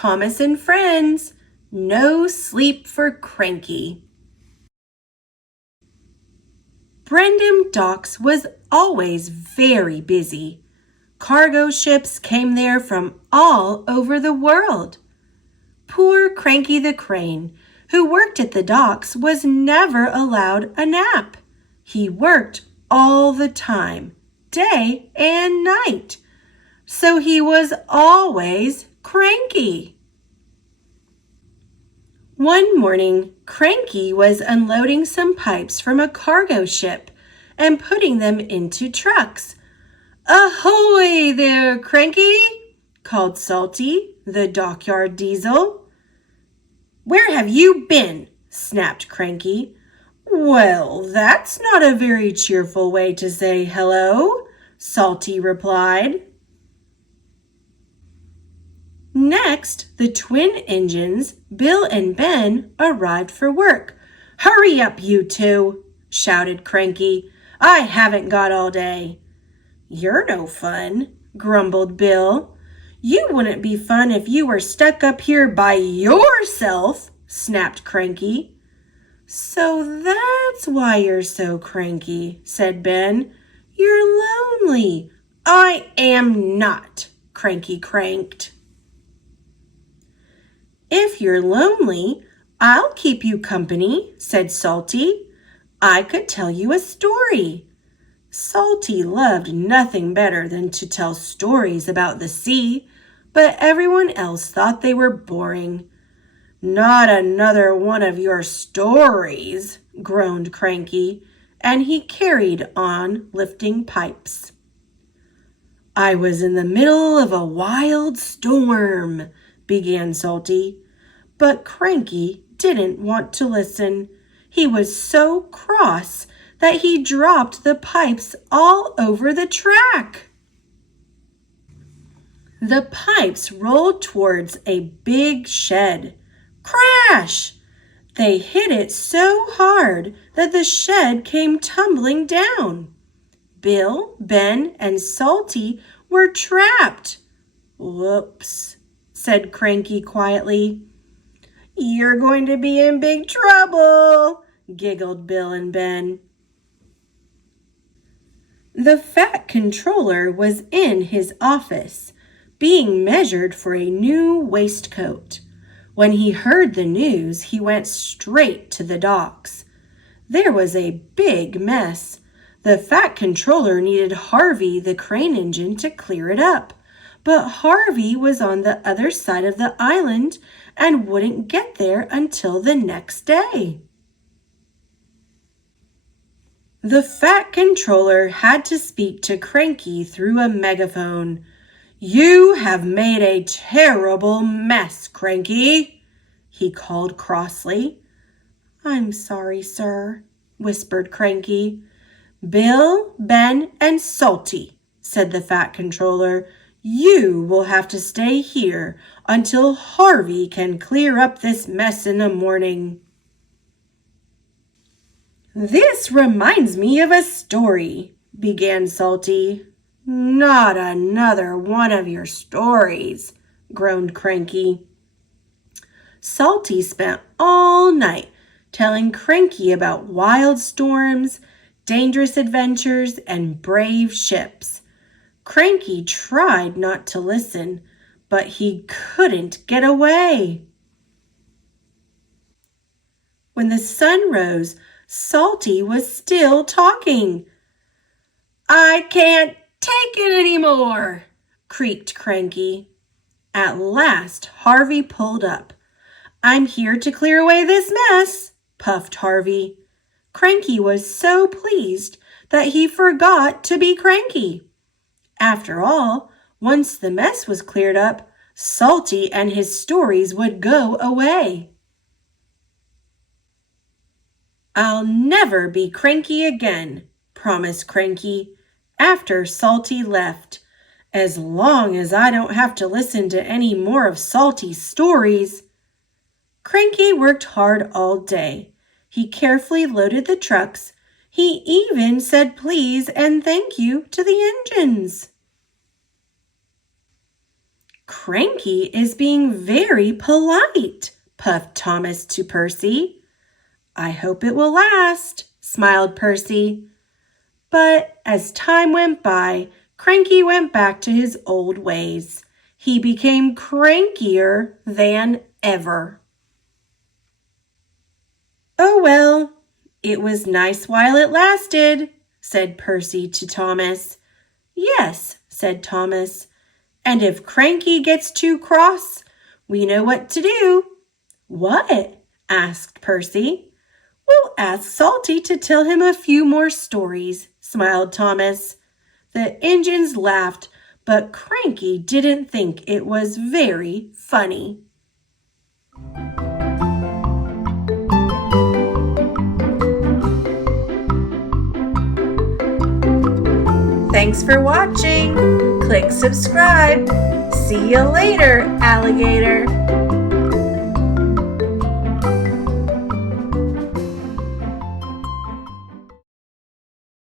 Thomas and Friends. No sleep for Cranky. Brendam Docks was always very busy. Cargo ships came there from all over the world. Poor Cranky the Crane, who worked at the docks, was never allowed a nap. He worked all the time, day and night. So he was always cranky. One morning, Cranky was unloading some pipes from a cargo ship and putting them into trucks. "Ahoy there, Cranky!" called Salty, the dockyard diesel. "Where have you been?" snapped Cranky. "Well, that's not a very cheerful way to say hello," Salty replied. Next, the twin engines, Bill and Ben, arrived for work. "Hurry up, you two!" shouted Cranky. "I haven't got all day." "You're no fun," grumbled Bill. "You wouldn't be fun if you were stuck up here by yourself," snapped Cranky. "So that's why you're so cranky," said Ben. "You're lonely." "I am not," Cranky cranked. "If you're lonely, I'll keep you company," said Salty. "I could tell you a story." Salty loved nothing better than to tell stories about the sea, but everyone else thought they were boring. "Not another one of your stories," groaned Cranky, and he carried on lifting pipes. "I was in the middle of a wild storm," began Salty, but Cranky didn't want to listen. He was so cross that he dropped the pipes all over the track. The pipes rolled towards a big shed. Crash! They hit it so hard that the shed came tumbling down. Bill, Ben, and Salty were trapped. "Whoops," said Cranky quietly. "You're going to be in big trouble," giggled Bill and Ben. The Fat Controller was in his office, being measured for a new waistcoat. When he heard the news, he went straight to the docks. There was a big mess. The Fat Controller needed Harvey, the crane engine, to clear it up. But Harvey was on the other side of the island and wouldn't get there until the next day. The Fat Controller had to speak to Cranky through a megaphone. "You have made a terrible mess, Cranky," he called crossly. "I'm sorry, sir," whispered Cranky. "Bill, Ben, and Salty," said the Fat Controller, "you will have to stay here until Harvey can clear up this mess in the morning." "This reminds me of a story," began Salty. "Not another one of your stories," groaned Cranky. Salty spent all night telling Cranky about wild storms, dangerous adventures, and brave ships. Cranky tried not to listen, but he couldn't get away. When the sun rose, Salty was still talking. "I can't take it anymore," creaked Cranky. At last, Harvey pulled up. "I'm here to clear away this mess," puffed Harvey. Cranky was so pleased that he forgot to be cranky. After all, once the mess was cleared up, Salty and his stories would go away. "I'll never be cranky again," promised Cranky after Salty left, "as long as I don't have to listen to any more of Salty's stories." Cranky worked hard all day. He carefully loaded the trucks. He even said please and thank you to the engines. "Cranky is being very polite," puffed Thomas to Percy. "I hope it will last," smiled Percy. But as time went by, Cranky went back to his old ways. He became crankier than ever. "Oh well, it was nice while it lasted," said Percy to Thomas. "Yes," said Thomas, "and if Cranky gets too cross, we know what to do." "What?" asked Percy. "We'll ask Salty to tell him a few more stories," smiled Thomas. The engines laughed, but Cranky didn't think it was very funny. Thanks for watching. Click subscribe. See you later, alligator.